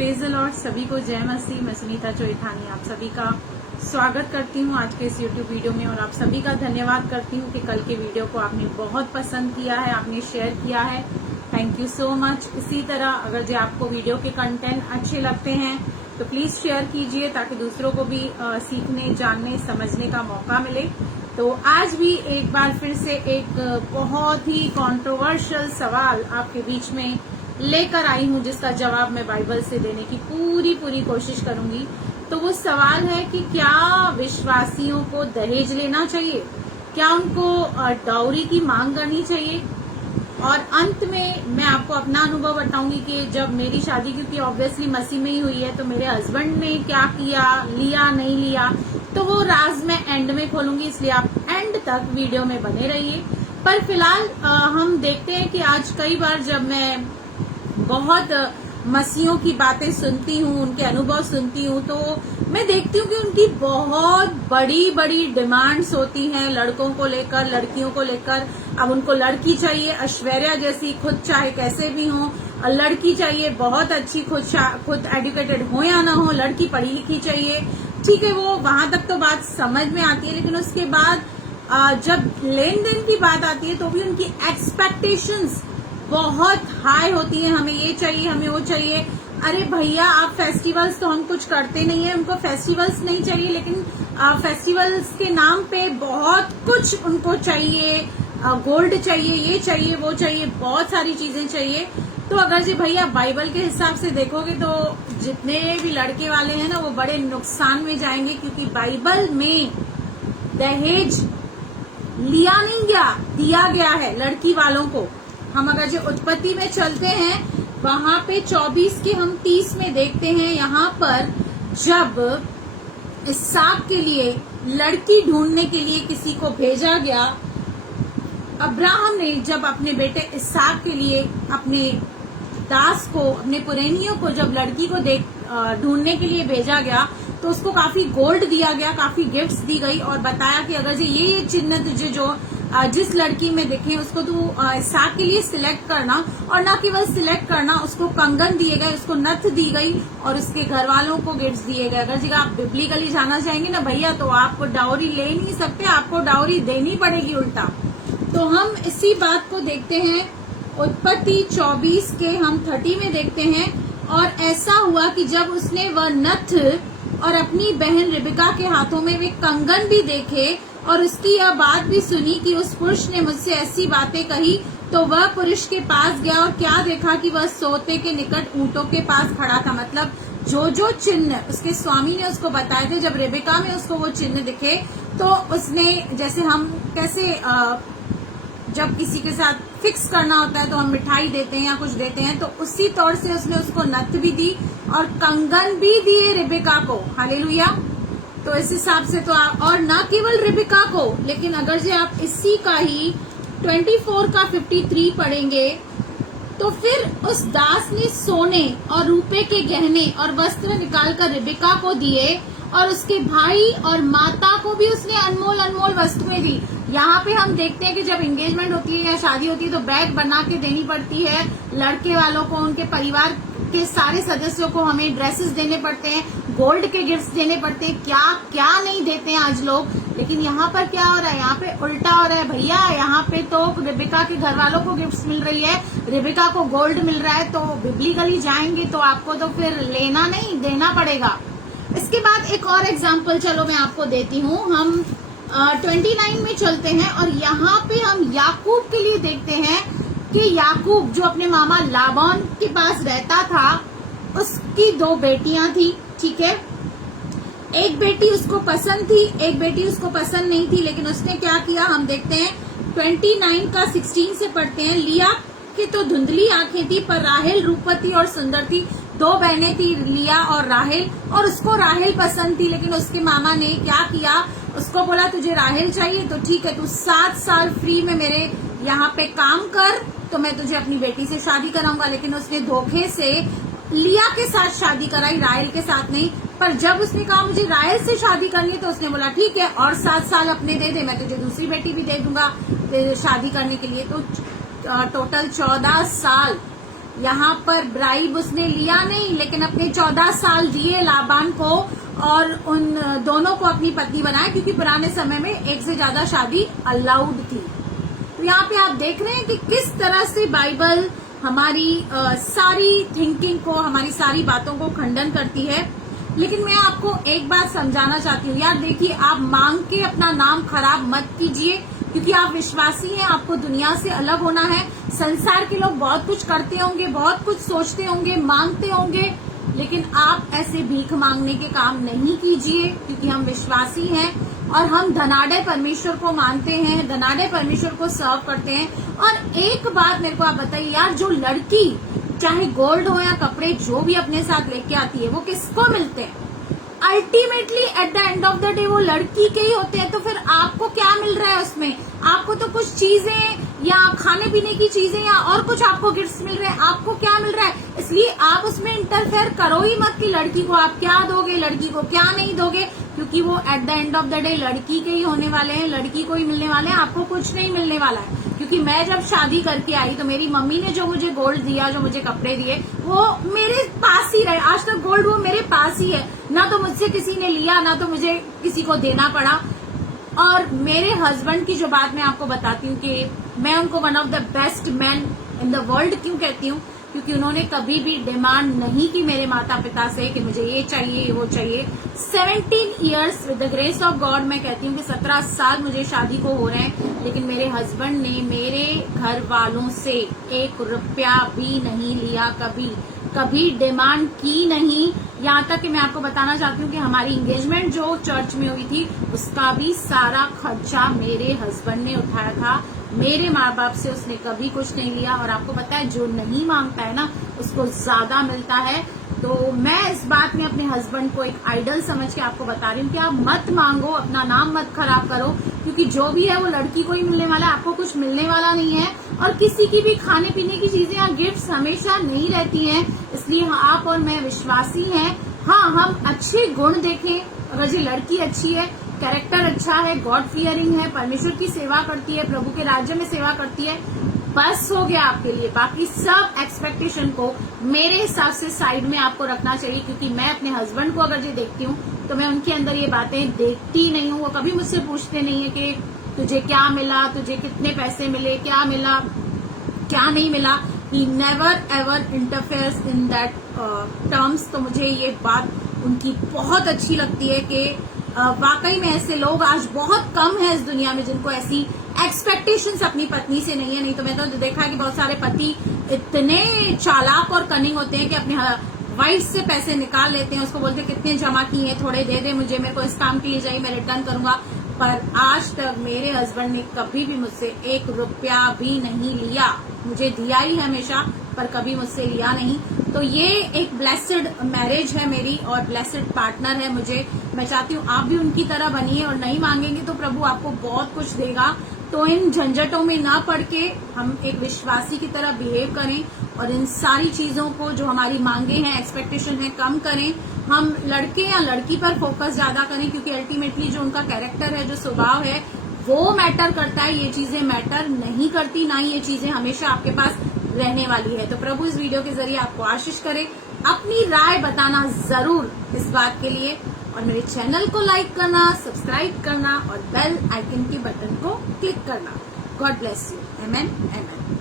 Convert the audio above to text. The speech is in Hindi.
Praise the Lord. सभी को जय मसीह। मैं सुनीता चोइथानी आप सभी का स्वागत करती हूँ आज के इस YouTube वीडियो में, और आप सभी का धन्यवाद करती हूँ कि कल के वीडियो को आपने बहुत पसंद किया है, आपने शेयर किया है। Thank you so much. इसी तरह अगर जो आपको वीडियो के कंटेंट अच्छे लगते हैं तो प्लीज शेयर कीजिए ताकि दूसरों को भी सीखने, जानने, समझने का मौका मिले। तो आज भी एक बार फिर से एक बहुत ही कंट्रोवर्शियल सवाल आपके बीच में लेकर आई हूँ, जिसका जवाब मैं बाइबल से देने की पूरी कोशिश करूंगी। तो वो सवाल है कि क्या विश्वासियों को दहेज लेना चाहिए, क्या उनको डाउरी की मांग करनी चाहिए। और अंत में मैं आपको अपना अनुभव बताऊंगी कि जब मेरी शादी, क्योंकि ऑब्वियसली मसीह में ही हुई है, तो मेरे हस्बैंड ने क्या किया, लिया नहीं लिया, तो वो राज मैं एंड में खोलूंगी, इसलिए आप एंड तक वीडियो में बने रहिए। पर फिलहाल हम देखते हैं कि आज कई बार जब मैं बहुत मसीहों की बातें सुनती हूँ, उनके अनुभव सुनती हूँ, तो मैं देखती हूँ कि उनकी बहुत बड़ी बड़ी डिमांड्स होती हैं लड़कों को लेकर, लड़कियों को लेकर। अब उनको लड़की चाहिए ऐश्वर्या जैसी, खुद चाहे कैसे भी हो, लड़की चाहिए बहुत अच्छी, खुद एजुकेटेड हो या ना हो, लड़की पढ़ी लिखी चाहिए। ठीक है, वो वहां तक तो बात समझ में आती है, लेकिन उसके बाद जब लेन देन की बात आती है तो भी उनकी एक्सपेक्टेशंस बहुत हाई होती है। हमें ये चाहिए, हमें वो चाहिए। अरे भैया, आप फेस्टिवल्स तो हम कुछ करते नहीं है, उनको फेस्टिवल्स नहीं चाहिए, लेकिन फेस्टिवल्स के नाम पे बहुत कुछ उनको चाहिए, गोल्ड चाहिए, ये चाहिए, वो चाहिए, बहुत सारी चीजें चाहिए। तो अगर जी भैया बाइबल के हिसाब से देखोगे तो जितने भी लड़के वाले हैं ना, वो बड़े नुकसान में जाएंगे, क्योंकि बाइबल में दहेज लिया नहीं गया, दिया गया है लड़की वालों को। हम अगर जो उत्पत्ति में चलते हैं वहां पे 24 के हम 30 में देखते हैं, यहाँ पर जब इसहाक के लिए लड़की ढूंढने के लिए किसी को भेजा गया, अब्राहम ने जब अपने बेटे इसहाक के लिए अपने दास को, अपने पुरैनियों को जब लड़की को ढूंढने के लिए भेजा गया, तो उसको काफी गोल्ड दिया गया, काफी गिफ्ट्स दी गई, और बताया कि अगर ये चिन्ह तुझे जो जिस लड़की में दिखे उसको तू इसहाक के लिए सिलेक्ट करना, और न केवल सिलेक्ट करना, उसको कंगन दिए गए, उसको नथ दी गई, और उसके घर वालों को गिफ्ट्स दिए गए। अगर जी आप बिब्लिकली जाना चाहेंगे ना भैया, तो आपको डाउरी ले नहीं सकते, आपको डाउरी देनी पड़ेगी उल्टा। तो हम इसी बात को देखते हैं उत्पत्ति 24 के हम 30 में देखते हैं। और ऐसा हुआ कि जब उसने वह नथ और अपनी बहन रिबिका के हाथों में वे कंगन भी देखे और उसकी यह बात भी सुनी कि उस पुरुष ने मुझसे ऐसी बातें कही, तो वह पुरुष के पास गया और क्या देखा कि वह सोते के निकट ऊंटों के पास खड़ा था। मतलब जो चिन्ह उसके स्वामी ने उसको बताए थे, जब रेबिका में उसको वो चिन्ह दिखे, तो उसने, जैसे हम कैसे जब किसी के साथ फिक्स करना होता है तो हम मिठाई देते हैं या कुछ देते हैं, तो उसी तौर से उसने उसको नथ भी दी और कंगन भी दिए रेबिका को। हालेलुया। तो इस हिसाब से तो आप, और न केवल रेबिका को, लेकिन अगर जो आप इसी का ही 24 का 53 पढ़ेंगे, तो फिर उस दास ने सोने और रूपे के गहने और वस्त्र निकालकर रेबिका को दिए, और उसके भाई और माता को भी उसने अनमोल अनमोल वस्तुएं दी। यहाँ पे हम देखते हैं कि जब एंगेजमेंट होती है या शादी होती है तो बैग बना के देनी पड़ती है लड़के वालों को, उनके परिवार के सारे सदस्यों को हमें ड्रेसेस देने पड़ते हैं, गोल्ड के गिफ्ट्स देने पड़ते हैं, क्या क्या नहीं देते हैं आज लोग। लेकिन यहाँ पर क्या हो रहा है, यहाँ पे उल्टा हो रहा है भैया। यहाँ पे तो रेबिका के घर वालों को गिफ्ट्स मिल रही है, रेबिका को गोल्ड मिल रहा है। तो बिब्लिकली जाएंगे तो आपको तो फिर लेना नहीं, देना पड़ेगा। इसके बाद एक और एग्जाम्पल चलो मैं आपको देती हूँ। हम 29 में चलते हैं और यहाँ पे हम याकूब के लिए देखते हैं कि याकूब जो अपने मामा लाबान के पास रहता था, उसकी 2 बेटियां थी। ठीक है, एक बेटी उसको पसंद थी, एक बेटी उसको पसंद नहीं थी, लेकिन उसने क्या किया हम देखते हैं 29 का 16 से पढ़ते हैं। लिया की तो धुंधली आंखें थी, पर राहेल रूपवती और सुंदर थी। 2 बहनें थी, लिया और राहेल, और उसको राहेल पसंद थी, लेकिन उसके मामा ने क्या किया, उसको बोला तुझे राहेल चाहिए तो ठीक है, तू 7 साल फ्री में मेरे यहाँ पे काम कर, तो मैं तुझे अपनी बेटी से शादी कराऊंगा। लेकिन उसने धोखे से लिया के साथ शादी कराई, राहेल के साथ नहीं। पर जब उसने कहा मुझे राहेल से शादी करनी है, तो उसने बोला ठीक है, और 7 साल अपने दे दे, मैं तुझे दूसरी बेटी भी दे दूंगा शादी करने के लिए। तो टोटल 14 साल यहाँ पर ब्राइब उसने लिया नहीं, लेकिन अपने 14 साल दिए लाबान को और उन दोनों को अपनी पत्नी बनाया, क्योंकि पुराने समय में एक से ज्यादा शादी अलाउड थी। तो यहाँ पे आप देख रहे हैं कि किस तरह से बाइबल हमारी सारी थिंकिंग को, हमारी सारी बातों को खंडन करती है। लेकिन मैं आपको एक बात समझाना चाहती हूँ यार, देखिए आप मांग के अपना नाम खराब मत कीजिए, क्योंकि आप विश्वासी हैं, आपको दुनिया से अलग होना है। संसार के लोग बहुत कुछ करते होंगे, बहुत कुछ सोचते होंगे, मांगते होंगे, लेकिन आप ऐसे भीख मांगने के काम नहीं कीजिए, क्योंकि हम विश्वासी हैं और हम धनाढ्य परमेश्वर को मानते हैं, धनाढ्य परमेश्वर को सर्व करते हैं। और एक बात मेरे को आप बताइए यार, जो लड़की चाहे गोल्ड हो या कपड़े जो भी अपने साथ लेके आती है, वो किसको मिलते हैं? Ultimately at the end of the day वो लड़की के ही होते हैं। तो फिर आपको क्या मिल रहा है उसमें? आपको तो कुछ चीजें या खाने पीने की चीजें या और कुछ आपको गिफ्ट्स मिल रहे हैं, आपको क्या मिल रहा है? इसलिए आप उसमें इंटरफेयर करो ही मत कि लड़की को आप क्या दोगे, लड़की को क्या नहीं दोगे, क्योंकि वो at the end of the day लड़की के ही होने वाले हैं, लड़की को ही मिलने वाले हैं, आपको कुछ नहीं मिलने वाला है। क्योंकि मैं जब शादी करके आई तो मेरी मम्मी ने जो मुझे गोल्ड दिया, जो मुझे कपड़े दिए, वो मेरे पास ही रहे। आज तक गोल्ड वो मेरे पास ही है, ना तो मुझसे किसी ने लिया, ना तो मुझे किसी को देना पड़ा। और मेरे हस्बैंड की जो बात मैं आपको बताती हूँ कि मैं उनको one of the best man in the world क्यों कहती हूँ, क्योंकि उन्होंने कभी भी डिमांड नहीं की मेरे माता पिता से कि मुझे ये चाहिए वो चाहिए। 17 years with the grace of God, मैं कहती हूँ कि 17 साल मुझे शादी को हो रहे हैं, लेकिन मेरे हस्बैंड ने मेरे घर वालों से 1 रुपया भी नहीं लिया, कभी डिमांड की नहीं। यहाँ तक कि मैं आपको बताना चाहती हूँ कि हमारी एंगेजमेंट जो चर्च में हुई थी, उसका भी सारा खर्चा मेरे हस्बैंड ने उठाया था। मेरे माँ बाप से उसने कभी कुछ नहीं लिया। और आपको पता है, जो नहीं मांगता है ना, उसको ज्यादा मिलता है। तो मैं इस बात में अपने हस्बैंड को एक आइडल समझ के आपको बता रही हूँ कि आप मत मांगो, अपना नाम मत खराब करो, क्योंकि जो भी है वो लड़की को ही मिलने वाला है, आपको कुछ मिलने वाला नहीं है। और किसी की भी खाने पीने की चीजें या गिफ्ट्स हमेशा नहीं रहती हैं। इसलिए आप और मैं विश्वासी हैं। हाँ, हम अच्छे गुण देखें, अगर ये लड़की अच्छी है, कैरेक्टर अच्छा है, गॉड फियरिंग है, परमेश्वर की सेवा करती है, प्रभु के राज्य में सेवा करती है, बस हो गया आपके लिए। बाकी सब एक्सपेक्टेशन को मेरे हिसाब से साइड में आपको रखना चाहिए, क्योंकि मैं अपने हस्बैंड को अगर ये देखती हूँ तो मैं उनके अंदर ये बातें देखती नहीं हूँ। वो कभी मुझसे पूछते नहीं है कि तुझे क्या मिला, तुझे कितने पैसे मिले, क्या मिला, क्या नहीं मिला। He never ever interferes in that terms. तो मुझे ये बात उनकी बहुत अच्छी लगती है कि वाकई में ऐसे लोग आज बहुत कम है इस दुनिया में जिनको ऐसी एक्सपेक्टेशंस अपनी पत्नी से नहीं है। नहीं तो मैं तो देखा कि बहुत सारे पति इतने चालाक और कनिंग होते हैं कि अपने वाइफ से पैसे निकाल लेते हैं, उसको बोलते कितने जमा किए, थोड़े दे दे मुझे, मेरे को इस काम के लिए चाहिए, मैं रिटर्न करूंगा। पर आज तक मेरे हस्बैंड ने कभी भी मुझसे 1 रुपया भी नहीं लिया। मुझे दिया ही हमेशा, पर कभी मुझसे लिया नहीं। तो ये एक ब्लेस्ड मैरिज है मेरी और ब्लेस्ड पार्टनर है मुझे। मैं चाहती हूँ आप भी उनकी तरह बनिए, और नहीं मांगेंगे तो प्रभु आपको बहुत कुछ देगा। तो इन झंझटों में ना पड़ के हम एक विश्वासी की तरह बिहेव करें, और इन सारी चीजों को जो हमारी मांगे हैं, एक्सपेक्टेशन है, कम करें। हम लड़के या लड़की पर फोकस ज्यादा करें, क्योंकि अल्टीमेटली जो उनका कैरेक्टर है, जो स्वभाव है, वो मैटर करता है। ये चीजें मैटर नहीं करती, ना ही ये चीजें हमेशा आपके पास रहने वाली है। तो प्रभु इस वीडियो के जरिए आपको आशीष करे। अपनी राय बताना जरूर इस बात के लिए, और मेरे चैनल को लाइक करना, सब्सक्राइब करना और बेल आइकन के बटन को क्लिक करना। God bless you. Amen, amen.